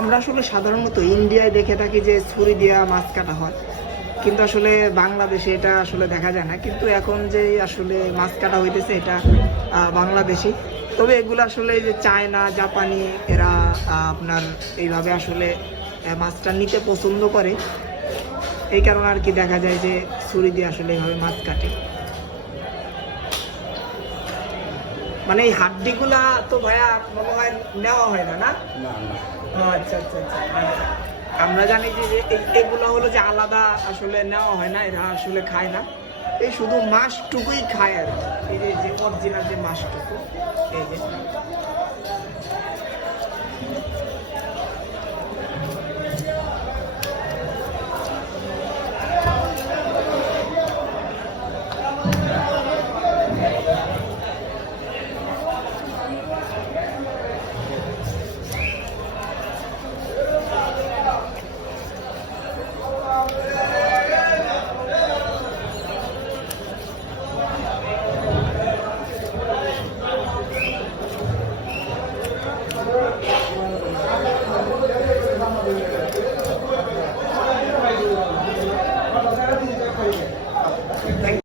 আমরা আসলে সাধারণত ইন্ডিয়ায় দেখে থাকি যে ছুরি দিয়া মাছ কাটা হয়। কিন্তু আসলে বাংলাদেশে এটা আসলে দেখা যায় না। কিন্তু এখন যে আসলে মাছ কাটা হইতেছে এটা বাংলাদেশি। তবে এগুলো আসলে যে চায়না, জাপানি, এরা আপনার এইভাবে আসলে মাছটা নিতে পছন্দ করে। এই কারণে আর কি দেখা যায় যে ছুরি দিয়ে আসলে এইভাবে মাছ কাটে। মানে এই হাড্ডিগুলা তো ভাইয়া মনে হয় নেওয়া হয় না না? আচ্ছা আচ্ছা আচ্ছা। আমরা জানি যে এগুলো হলো যে আলাদা আসলে নেওয়া হয় না এরা আসলে খায় না। এই শুধু মাছটুকুই খায় আর কি। এই যে যে অরিজিনাল যে মাছটুকু এই যে।